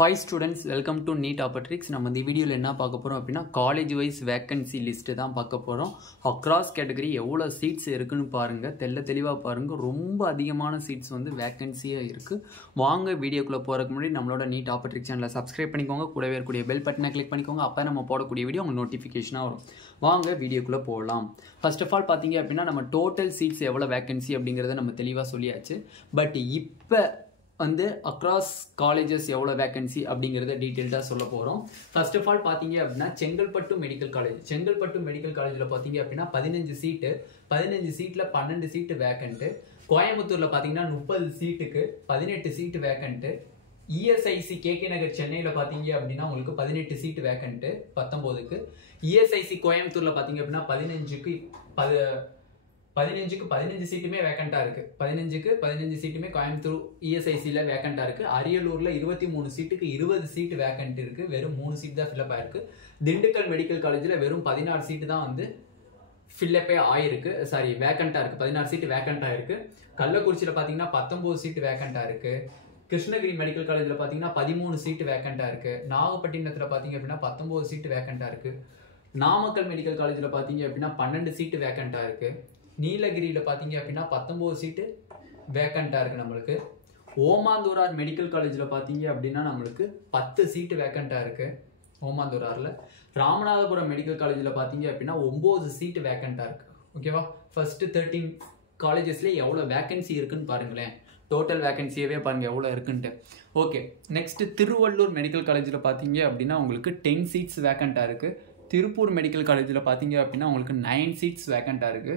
Hi students, welcome to Neet Opportrix. நம்ம இந்த வீடியோல என்ன பார்க்க போறோம் அப்படினா காலேஜ் வைஸ் வேகன்சி லிஸ்ட் தான் பார்க்க போறோம். அக்ராஸ் கேட்டகரி எவ்வளவு சீட்ஸ் இருக்குன்னு பாருங்க. தெளிவா பாருங்க. ரொம்ப அதிகமான சீட்ஸ் வந்து வேகன்சியா இருக்கு. வாங்க வீடியோக்குள்ள போறதுக்கு முன்னாடி நம்மளோட Neet Opportrix சேனலை சப்ஸ்கிரைப் பண்ணிக்கோங்க. கூடவே இருக்கக்கூடிய பெல் பட்டனை கிளிக் பண்ணிக்கோங்க. அப்ப நம்ம போடக்கூடிய வீடியோ உங்களுக்கு நோட்டிஃபிகேஷனா வரும். வாங்க வீடியோக்குள்ள போகலாம். ஃபர்ஸ்ட் ஆஃப் ஆல் பாத்தீங்க அப்படினா நம்ம டோட்டல் சீட்ஸ் எவ்வளவு வேகன்சி அப்படிங்கறத நம்ம தெளிவா சொல்லியாச்சு. பட் இப்போ வந்து அக்ராஸ் காலேஜஸ் எவ்வளோ வேகன்சி அப்படிங்கிறத டீட்டெயில்டாக சொல்ல போகிறோம். ஃபர்ஸ்ட் ஆஃப் ஆல் பார்த்தீங்க அப்படின்னா செங்கல்பட்டு மெடிக்கல் காலேஜில் பார்த்தீங்க அப்படின்னா 15 சீட்டு, 15 சீட்டில் 12 சீட்டு வேக்கண்ட்டு. கோயம்புத்தூரில் பார்த்தீங்கன்னா 30 சீட்டுக்கு 18 சீட்டு வேக்கண்ட்டு. இஎஸ்ஐசி கேகே நகர் சென்னையில் பார்த்தீங்க அப்படின்னா உங்களுக்கு 18 சீட்டு வேக்கண்ட்டு 19க்கு. இஎஸ்ஐசி கோயம்புத்தூரில் பார்த்தீங்க அப்படின்னா 15 சீட்டுமே வேக்கண்டா இருக்கு. 15 சீட்டுமே கோயம்புத்தூர் இஎஸ்ஐசில வேக்கண்டா இருக்கு. அரியலூர்ல 23 சீட்டுக்கு 20 சீட் வேக்கண்ட் இருக்கு. வெறும் 3 சீட் தான் ஃபில்அப் ஆயிருக்கு. திண்டுக்கல் மெடிக்கல் காலேஜ்ல வெறும் 16 சீட்டு தான் வந்து ஃபில்அப்பே ஆயிருக்கு. சாரி, வேக்கண்டா இருக்கு. 16 சீட்டு வேக்கண்டா இருக்கு. கள்ளக்குறிச்சியில பாத்தீங்கன்னா 19 சீட்டு வேக்கண்டா இருக்கு. கிருஷ்ணகிரி மெடிக்கல் காலேஜ்ல பாத்தீங்கன்னா 13 சீட்டு வேக்கண்டா இருக்கு. நாகப்பட்டினத்துல பாத்தீங்க அப்படின்னா 19 சீட்டு வேக்கண்டா இருக்கு. நாமக்கல் மெடிக்கல் காலேஜ்ல பாத்தீங்க அப்படின்னா 12 சீட்டு வேக்கண்டா இருக்கு. நீலகிரியில் பார்த்தீங்க அப்படின்னா 19 சீட்டு வேக்கண்டா இருக்கு நம்மளுக்கு. ஓமாந்தூரார் மெடிக்கல் காலேஜில் பார்த்தீங்க அப்படின்னா நம்மளுக்கு 10 சீட்டு வேக்கண்டா இருக்கு ஓமாந்தூராரில். ராமநாதபுரம் மெடிக்கல் காலேஜில் பார்த்தீங்க அப்படின்னா 9 சீட்டு வேக்கண்டா இருக்கு. ஓகேவா, ஃபர்ஸ்ட் 13 காலேஜஸ்ல எவ்வளோ வேக்கன்சி இருக்குன்னு பாருங்களேன். டோட்டல் வேக்கன்சியவே பாருங்க எவ்வளோ இருக்குன்ட்டு. ஓகே, நெக்ஸ்ட் திருவள்ளூர் மெடிக்கல் காலேஜில் பார்த்தீங்க அப்படின்னா உங்களுக்கு 10 சீட்ஸ் வேக்கண்டா இருக்கு. திருப்பூர் மெடிக்கல் காலேஜில் பார்த்தீங்க அப்படின்னா உங்களுக்கு 9 சீட்ஸ் வேக்கண்டா இருக்கு.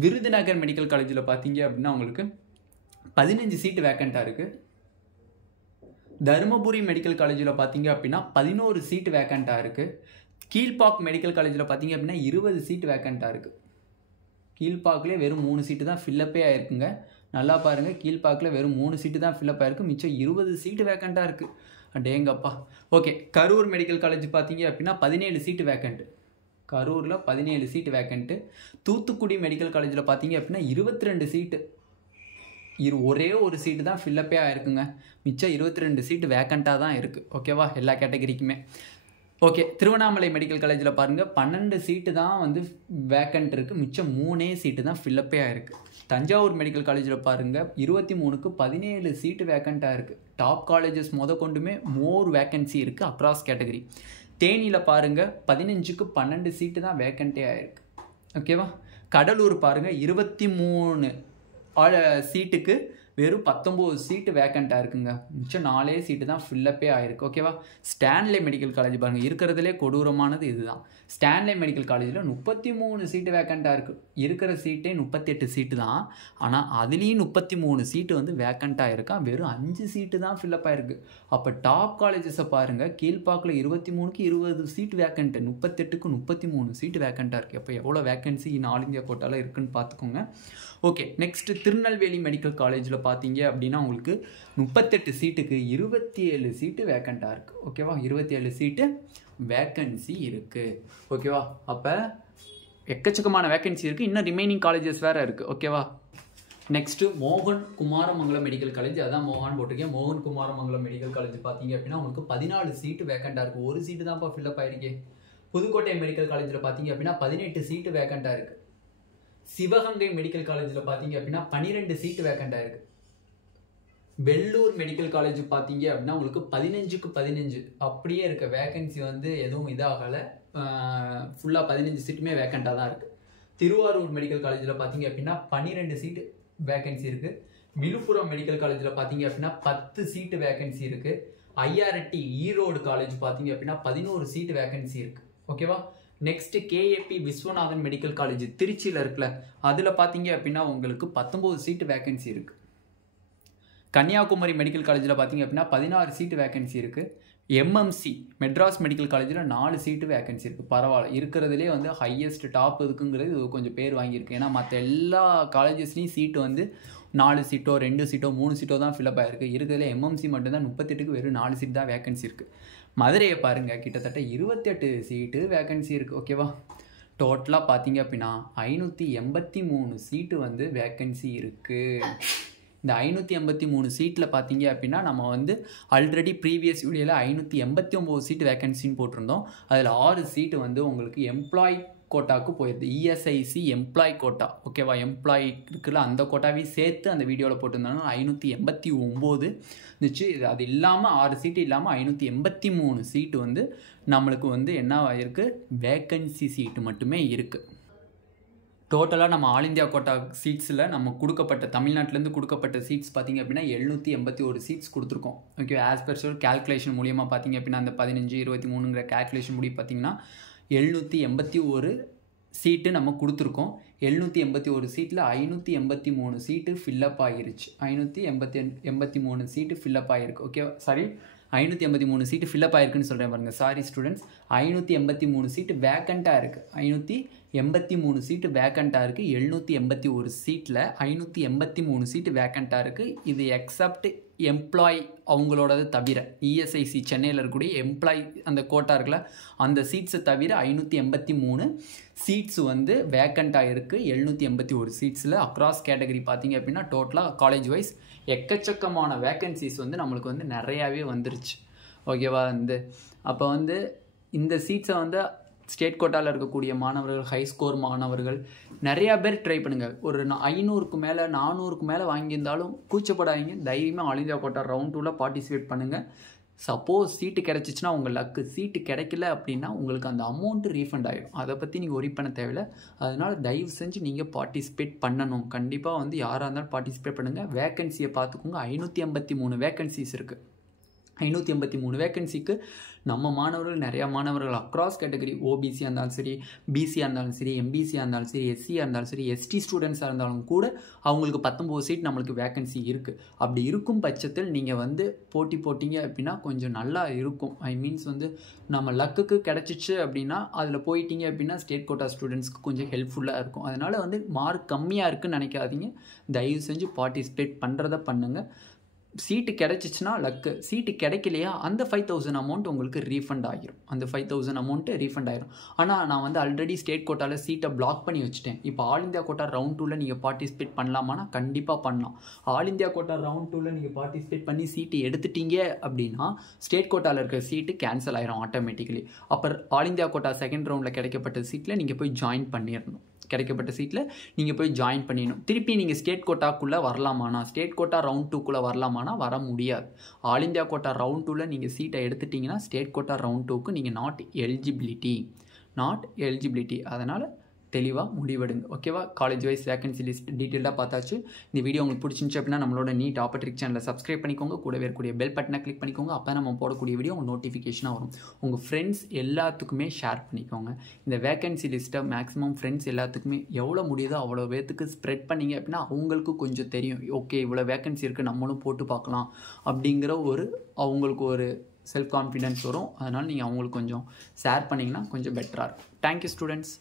விருதுநகர் மெடிக்கல் காலேஜில் பார்த்தீங்க அப்படின்னா உங்களுக்கு 15 சீட்டு வேக்கண்டா இருக்கு. தருமபுரி மெடிக்கல் காலேஜில் பார்த்தீங்க அப்படின்னா 11 சீட்டு வேக்கண்டா இருக்கு. கீழ்பாக் மெடிக்கல் காலேஜில் பார்த்தீங்க அப்படின்னா 20 சீட்டு வேக்கண்டா இருக்கு. கீழ்பாக்லேயே வெறும் 3 சீட்டு தான் ஃபில்லப்பே ஆயிருக்குங்க. நல்லா பாருங்க, கீழ்பாக்கில் வெறும் 3 சீட்டு தான் ஃபில்லப் ஆயிருக்கு. மிச்சம் 20 சீட்டு வேக்கண்டா இருக்கு. அடேங்கப்பா. ஓகே, கரூர் மெடிக்கல் காலேஜ் பார்த்தீங்க அப்படின்னா 17 சீட்டு வேக்கண்ட். கரூரில் 17 சீட்டு வேக்கண்ட்டு. தூத்துக்குடி மெடிக்கல் காலேஜில் பார்த்தீங்க அப்படின்னா 22 சீட்டு. ஒரே ஒரு சீட்டு தான் ஃபில்லப்பே ஆயிருக்குங்க. மிச்சம் 22 சீட்டு வேக்கண்ட்டாக தான் இருக்குது. ஓகேவா, எல்லா கேட்டகரிக்குமே. ஓகே, திருவண்ணாமலை மெடிக்கல் காலேஜில் பாருங்கள் 12 சீட்டு தான் வந்து வேக்கண்ட் இருக்குது. மிச்சம் 3 சீட்டு தான் ஃபில்லப்பே ஆயிருக்கு. தஞ்சாவூர் மெடிக்கல் காலேஜில் பாருங்கள் 23க்கு 17 சீட்டு வேக்கண்ட்டாக இருக்குது. டாப் காலேஜஸ் கொண்டுமே மோர் வேக்கன்சி இருக்குது அக்ராஸ் கேட்டகரி. தேனியில் பாருங்கள் 15க்கு 12 சீட்டு தான் வேக்கண்டே ஆயிருக்கு. ஓகேவா, கடலூர் பாருங்கள் 23 சீட்டுக்கு வெறும் 19 சீட்டு வேக்கண்டாக இருக்குங்க. மிச்சம் 4 சீட்டு தான் ஃபில்லப்பே ஆயிருக்கு. ஓகேவா, ஸ்டான்லே மெடிக்கல் காலேஜ் பாருங்கள், இருக்கிறதுலே கொடூரமானது இதுதான். ஸ்டான்லே மெடிக்கல் காலேஜில் 33 சீட்டு வேக்கண்டாக இருக்குது. இருக்கிற சீட்டே 38 சீட்டு தான். ஆனால் அதுலேயும் 33 சீட்டு வந்து வேக்கண்டாக இருக்கா. வெறும் 5 சீட்டு தான் ஃபில்லப் ஆயிருக்கு. அப்போ டாப் காலேஜஸை பாருங்கள், கீழ்பாக்கில் 23க்கு 20 சீட்டு வேக்கண்ட்டு, 38க்கு 33 சீட்டு வேக்கண்டாக இருக்குது. அப்போ எவ்வளோ வேக்கன்சி ஆல் இந்தியா கோட்டாவில் இருக்குன்னு பார்த்துக்கோங்க. ஓகே, நெக்ஸ்ட் திருநெல்வேலி மெடிக்கல் காலேஜில் பார்த்தீங்க அப்படின்னா உங்களுக்கு 38 சீட்டுக்கு 27 சீட்டு வேக்கண்டாக இருக்குது. ஓகேவா, 27 சீட்டு வேக்கன்சி இருக்குது. ஓகேவா, அப்போ எக்கச்சக்கமான வேக்கன்சி இருக்குது. இன்னும் ரிமைனிங் காலேஜஸ் வேறு இருக்குது. ஓகேவா, நெக்ஸ்ட்டு மோகன் குமாரமங்கலம் மெடிக்கல் காலேஜ், அதான் மோகன் போட்டிருக்கேன். மோகன் குமாரமங்கலம் மெடிக்கல் காலேஜ் பார்த்தீங்க அப்படின்னா உங்களுக்கு 14 சீட்டு வேக்கண்டாக இருக்குது. ஒரு சீட்டு தான்ப்பா ஃபில்லப் ஆகிருக்கே. புதுக்கோட்டை மெடிக்கல் காலேஜில் பார்த்தீங்க அப்படின்னா 18 சீட்டு வேக்கண்டாக இருக்குது. சிவகங்கை மெடிக்கல் காலேஜில் பார்த்தீங்க அப்படின்னா 12 சீட்டு வேக்கண்டாக இருக்குது. வெள்ளூர் மெடிக்கல் காலேஜ் பார்த்தீங்க அப்படின்னா உங்களுக்கு 15க்கு 15 அப்படியே இருக்க வேக்கன்சி வந்து எதுவும் இதாகலை. ஃபுல்லாக 15 சீட்டுமே வேக்கண்டாக தான் இருக்குது. திருவாரூர் மெடிக்கல் காலேஜில் பார்த்தீங்க அப்படின்னா 12 சீட்டு வேக்கன்சி இருக்குது. விழுப்புரம் மெடிக்கல் காலேஜில் பார்த்தீங்க அப்படின்னா 10 சீட்டு வேக்கன்சி இருக்குது. ஐஆர்டி ஈரோடு காலேஜ் பார்த்தீங்க அப்படின்னா 11 சீட்டு வேக்கன்சி இருக்குது. ஓகேவா, next KAB Viswanathan medical college திருச்சியில் இருக்குல்ல, அதில் பார்த்தீங்க அப்படின்னா உங்களுக்கு 19 சீட்டு வேக்கன்சி இருக்குது. கன்னியாகுமரி மெடிக்கல் காலேஜில் பார்த்தீங்க அப்படின்னா 16 சீட்டு வேக்கன்சி இருக்குது. எம்எம்சி மெட்ராஸ் மெடிக்கல் காலேஜில் 4 சீட்டு வேக்கன்சி இருக்குது. பரவாயில்ல, இருக்கிறதுலே வந்து ஹையஸ்ட் டாப் இருக்குங்கிறது கொஞ்சம் பேர் வாங்கியிருக்கு. ஏன்னா மற்ற எல்லா காலேஜஸ்லேயும் சீட்டு வந்து 4 சீட்டோ 2 சீட்டோ 3 சீட்டோ தான் ஃபில்லப் ஆகிருக்கு. இருக்கிறதுல எம்எம்சி மட்டும்தான் 38க்கு வெறும் 4 சீட் தான் வேக்கன்சி இருக்குது. மதுரையை பாருங்கள், கிட்டத்தட்ட 28 சீட்டு வேக்கன்சி இருக்குது. ஓகேவா, டோட்டலாக பார்த்தீங்க அப்படின்னா 583 சீட்டு வந்து வேக்கன்சி இருக்குது. இந்த 583 சீட்டில் பார்த்தீங்க அப்படின்னா நம்ம வந்து ஆல்ரெடி ப்ரீவியஸ் வீடியோவில் 589 சீட் வேக்கன்சின்னு போட்டிருந்தோம். அதில் 6 சீட்டு வந்து உங்களுக்கு எம்ப்ளாய் கோட்டாவுக்கு போயிடுது. இஎஸ்ஐசி எம்ப்ளாய் கோட்டா, ஓகேவா? எம்ப்ளாய் இருக்குல்ல, அந்த கோட்டாவையும் சேர்த்து அந்த வீடியோவில் போட்டிருந்தாங்க. 589 இருந்துச்சு. அது இல்லாமல் 6 சீட்டு இல்லாமல் 583 சீட்டு வந்து நம்மளுக்கு வந்து என்ன ஆகிருக்கு, வேக்கன்சி சீட்டு மட்டுமே இருக்குது. டோட்டலாக நம்ம ஆல் இந்தியா கோட்டா சீட்ஸில் நம்ம கொடுக்கப்பட்ட தமிழ்நாட்டிலேருந்து கொடுக்கப்பட்ட சீட்ஸ் பார்த்திங்க அப்படின்னா 781 சீட்ஸ் கொடுத்துருக்கோம். Okay, as per sure calculation மூலியமாக பார்த்திங்க அப்படின்னா அந்த 15, 23ங்கிற கேல்குலேஷன் முடி பார்த்திங்கன்னா 781 சீட்டு நம்ம கொடுத்துருக்கோம். 781 சீட்டில் 583 சீட்டு ஃபில்லப் ஆகிருச்சு. 583 சீட்டு ஃபில்லப் ஆகிருக்கு. ஓகே, சாரி, 583 சீட்டு ஃபில்லப் ஆகிருக்குன்னு சொல்கிறேன் பாருங்கள். சாரி ஸ்டூடெண்ட்ஸ், 583 சீட்டு வேக்கண்ட்டாக இருக்குது. 583 சீட்டு வேக்கண்ட்டாக இருக்குது. 781 சீட்டில் 583 சீட்டு வேக்கண்ட்டாக இருக்குது. இது எக்ஸப்ட் எம்ப்ளாய் அவங்களோடது தவிர, இஎஸ்ஐசி சென்னையில் இருக்கக்கூடிய எம்ப்ளாய் அந்த கோட்டா இருக்குல்ல, அந்த சீட்ஸை தவிர 583 சீட்ஸ் வந்து வேக்கண்ட்டாக இருக்குது. 781 சீட்ஸில் அக்ராஸ் கேட்டகரி பார்த்திங்க அப்படின்னா டோட்டலாக காலேஜ் வைஸ் எக்கச்சக்கமான வேக்கன்சிஸ் வந்து நம்மளுக்கு வந்து நிறையாவே வந்துருச்சு. ஓகேவா? அப்போ வந்து இந்த சீட்ஸை வந்து ஸ்டேட் கோட்டாவில் இருக்கக்கூடிய மாணவர்கள், ஹை ஸ்கோர் மாணவர்கள் நிறையா பேர் ட்ரை பண்ணுங்கள். ஒரு 500க்கு மேலே 400க்கு மேலே வாங்கியிருந்தாலும் கூச்சப்படாதீங்க. தைரியமாக ஆல் இந்தியா கோட்டா ரவுண்ட் 2ல் பார்ட்டிசிபேட் பண்ணுங்கள். சப்போஸ் சீட்டு கிடச்சிச்சின்னா உங்கள் லக்கு. சீட்டு கிடைக்கல அப்படின்னா உங்களுக்கு அந்த அமௌண்ட்டு ரீஃபண்ட் ஆகிடும். அதை பற்றி நீங்கள் ஒரி பண்ண தேவையில்லை. அதனால் தயவு செஞ்சு நீங்கள் பார்ட்டிசிபேட் பண்ணணும். கண்டிப்பாக வந்து யாராக இருந்தாலும் பார்ட்டிசிபேட் பண்ணுங்கள். வேக்கன்சியை பார்த்துக்கோங்க. 583 வேக்கன்சிஸ் இருக்குது. 583 வேக்கன்சிக்கு நம்ம மாணவர்கள், நிறையா மாணவர்கள் அக்ராஸ் கேட்டகரி, ஓபிசியாக இருந்தாலும் சரி, பிசியாக இருந்தாலும் சரி, எம்பிசியாக இருந்தாலும் சரி, எஸ்சியாக இருந்தாலும் சரி, எஸ்டி ஸ்டூடெண்ட்ஸாக இருந்தாலும் கூட அவங்களுக்கு 19 சீட் நம்மளுக்கு வேக்கன்சி இருக்குது. அப்படி இருக்கும் பட்சத்தில் நீங்கள் வந்து போட்டிங்க அப்படின்னா கொஞ்சம் நல்லா இருக்கும். மீன்ஸ் வந்து நம்ம லக்குக்கு கிடச்சிச்சு அப்படின்னா அதில் போயிட்டீங்க அப்படின்னா ஸ்டேட் கோட்டா ஸ்டூடெண்ட்ஸ்க்கு கொஞ்சம் ஹெல்ப்ஃபுல்லாக இருக்கும். அதனால் வந்து மார்க் கம்மியாக இருக்குதுன்னு நினைக்காதீங்க. தயவு செஞ்சு பார்ட்டிசிபேட் பண்ணுறதை பண்ணுங்கள். சீட்டு கிடச்சிச்சின்னா லக்கு. சீட்டு கிடைக்கலையா அந்த 5000 அமௌண்ட் உங்களுக்கு ரீஃபண்ட் ஆகிரும். அந்த 5000 அமௌண்ட்டு ரீஃபண்ட் ஆகிரும். ஆனால் நான் வந்து ஆல்ரெடி ஸ்டேட் கோட்டாவில் சீட்டை பிளாக் பண்ணி வச்சுட்டேன். இப்போ ஆல் இந்தியா கோட்டா ரவுண்ட் 2ல் நீங்கள் பார்ட்டிசிபேட் பண்ணலாமான்னா கண்டிப்பாக பண்ணலாம். ஆல் இந்தியா கோட்டா ரவுண்ட் 2ல் நீங்கள் பார்ட்டிசிபேட் பண்ணி சீட்டு எடுத்துட்டீங்க அப்படின்னா ஸ்டேட் கோட்டாவில் இருக்கிற சீட்டு கேன்சல் ஆகிரும் ஆட்டோமேட்டிக்கலி. அப்புறம் ஆல் இந்தியா கோட்டா செகண்ட் ரவுண்டில் கிடைக்கப்பட்ட சீட்டில் நீங்கள் போய் ஜாயின் பண்ணிடணும். கிடைக்கப்பட்ட சீட்டில் நீங்கள் போய் ஜாயின் பண்ணிடணும். திருப்பி நீங்கள் ஸ்டேட் கோட்டாக்குள்ளே வரலாமானா, ஸ்டேட் கோட்டா ரவுண்ட் 2க்குள்ளே வரலாமானா வர முடியாது. ஆல் இந்தியா கோட்டா ரவுண்ட் 2ல் நீங்கள் சீட்டை எடுத்துட்டிங்கன்னா ஸ்டேட் கோட்டா ரவுண்ட் 2க்கு நீங்கள் நாட் எலிஜிபிலிட்டி. அதனால் தெளிவாக முடிவெடுங்க. ஓகேவா? காலேஜ் வைஸ் வேக்கன்சி லிஸ்ட் டீட்டெயிலாக பார்த்தாச்சு. இந்த வீடியோ உங்களுக்கு பிடிச்சிருந்துச்சு அப்படின்னா நம்மளோட நீட் ஆப்பர்ட்ரிக் சேனலை சப்ஸ்கிரைப் பண்ணிக்கோங்க. கூடவே இருக்கக்கூடிய பெல் பட்டனை கிளிக் பண்ணிக்கோங்க. அப்போ நம்ம போடக்கூடிய வீடியோ உங்கள் நோட்டிஃபிகேஷனாக வரும். உங்கள் ஃப்ரெண்ட்ஸ் எல்லாத்துக்குமே ஷேர் பண்ணிக்கோங்க. இந்த வேக்கன்சி லிஸ்ட்டை மேக்ஸிமம் ஃப்ரெண்ட்ஸ் எல்லாத்துக்குமே எவ்வளோ முடியுதோ அவ்வளோ பேத்துக்கு ஸ்ப்ரெட் பண்ணிங்க அப்படின்னா அவங்களுக்கு கொஞ்சம் தெரியும். ஓகே, இவ்வளோ வேக்கன்சி இருக்குது, நம்மளும் போட்டு பார்க்கலாம் அப்படிங்கிற அவங்களுக்கு ஒரு செல்ஃப் கான்ஃபிடென்ஸ் வரும். அதனால் நீங்கள் அவங்களுக்கு கொஞ்சம் ஷேர் பண்ணிங்கன்னா கொஞ்சம் பெட்டராக இருக்கும். Thank you students.